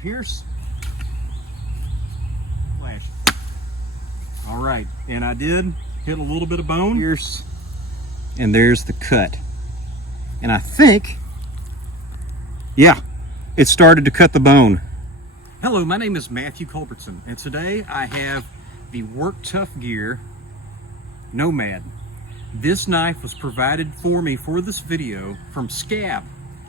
Pierce. Flash. All right, and I did hit a little bit of bone. Pierce, and there's the cut. And I think, yeah, it started to cut the bone. Hello, my name is Matthew Culbertson, and today I have the Work Tuff Gear Nomad. This knife was provided for me for this video from Scab.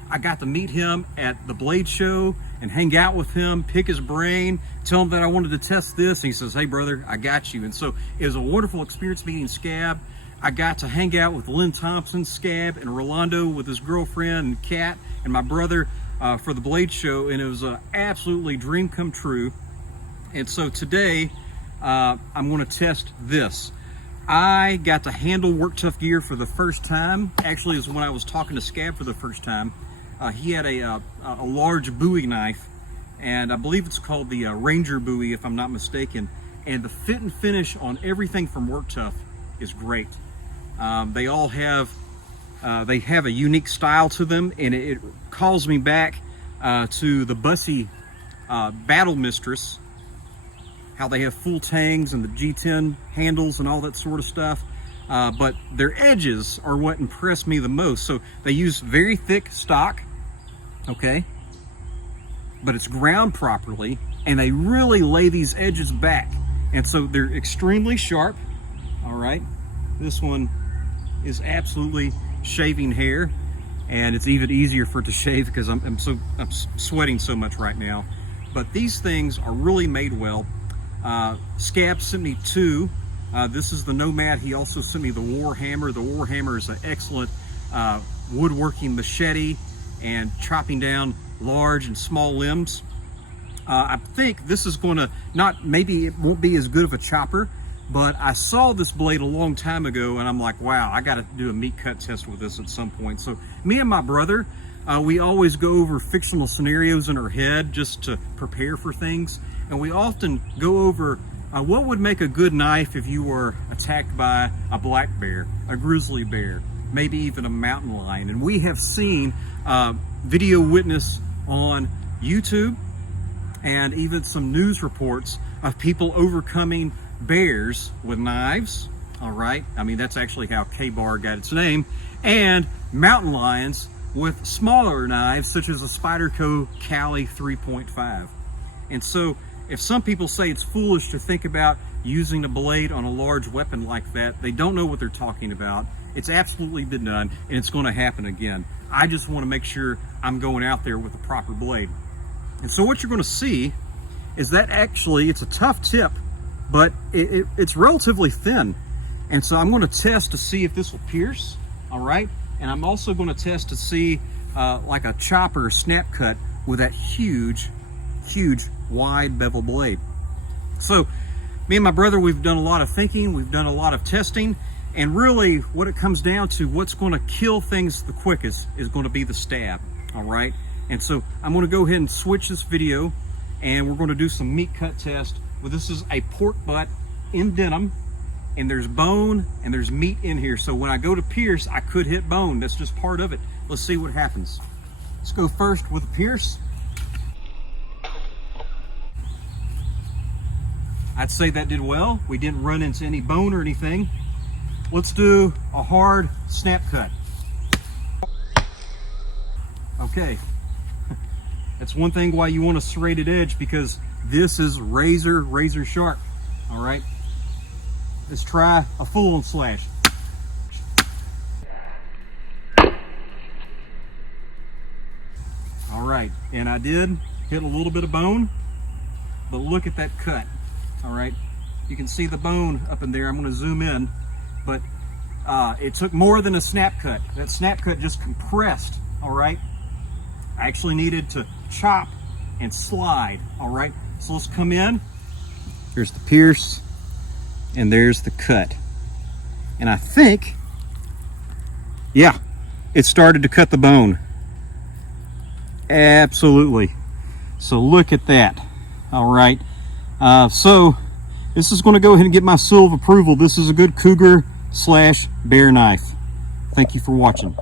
I got to meet him at the Blade Show and hang out with him, pick his brain, tell him that I wanted to test this, and he says, hey brother, I got you. And so it was a wonderful experience meeting Scab. I got to hang out with Lynn Thompson, Scab, and Rolando with his girlfriend and Kat and my brother for the Blade Show, and it was an absolutely dream come true. And so today I'm going to test this. I got to handle Work Tuff Gear for the first time. Actually, it was when I was talking to Scab for the first time. He had a large Bowie knife, and I believe it's called the Ranger Bowie, if I'm not mistaken. And the fit and finish on everything from Work Tuff is great. They all have a unique style to them, and it calls me back to the Bussy Battle Mistress, how they have full tangs and the G10 handles and all that sort of stuff. But their edges are what impressed me the most. So they use very thick stock, okay? But it's ground properly, and they really lay these edges back. And so they're extremely sharp, all right? This one is absolutely shaving hair, and it's even easier for it to shave because I'm sweating so much right now. But these things are really made well. Scab sent me two. This is the Nomad. He also sent me the Warhammer. The Warhammer is an excellent woodworking machete and chopping down large and small limbs. I think this is going to maybe it won't be as good of a chopper, but I saw this blade a long time ago and I'm like, wow, I got to do a meat cut test with this at some point. So me and my brother, we always go over fictional scenarios in our head just to prepare for things. And we often go over what would make a good knife if you were attacked by a black bear, a grizzly bear, maybe even a mountain lion. And we have seen video witness on YouTube and even some news reports of people overcoming bears with knives, all right? I mean, that's actually how K-Bar got its name. And mountain lions with smaller knives, such as a Spyderco Cali 3.5. And so, if some people say it's foolish to think about using a blade on a large weapon like that, they don't know what they're talking about. It's absolutely been done, and it's going to happen again. I just want to make sure I'm going out there with the proper blade. And so what you're going to see is that actually it's a tough tip, but it's relatively thin. And so I'm going to test to see if this will pierce, all right? And I'm also going to test to see like a chopper snap cut with that huge wide bevel blade. So me and my brother, we've done a lot of thinking, we've done a lot of testing, and really what it comes down to, what's going to kill things the quickest is going to be the stab, all right? And so I'm going to go ahead and switch this video, and we're going to do some meat cut test. Well, this is a pork butt in denim, and there's bone and there's meat in here, so when I go to pierce, I could hit bone. That's just part of it. Let's see what happens. Let's go first with a pierce. I'd say that did well. We didn't run into any bone or anything. Let's do a hard snap cut. Okay, that's one thing why you want a serrated edge, because this is razor sharp, all right? Let's try a full-on slash. All right, and I did hit a little bit of bone, but look at that cut. All right, you can see the bone up in there. I'm going to zoom in, but it took more than a snap cut. That snap cut just compressed, all right? I actually needed to chop and slide, all right? So let's come in. Here's the pierce, and there's the cut. And I think, yeah, it started to cut the bone. Absolutely. So look at that, all right? So this is going to go ahead and get my seal of approval. This is a good cougar/bear knife. Thank you for watching.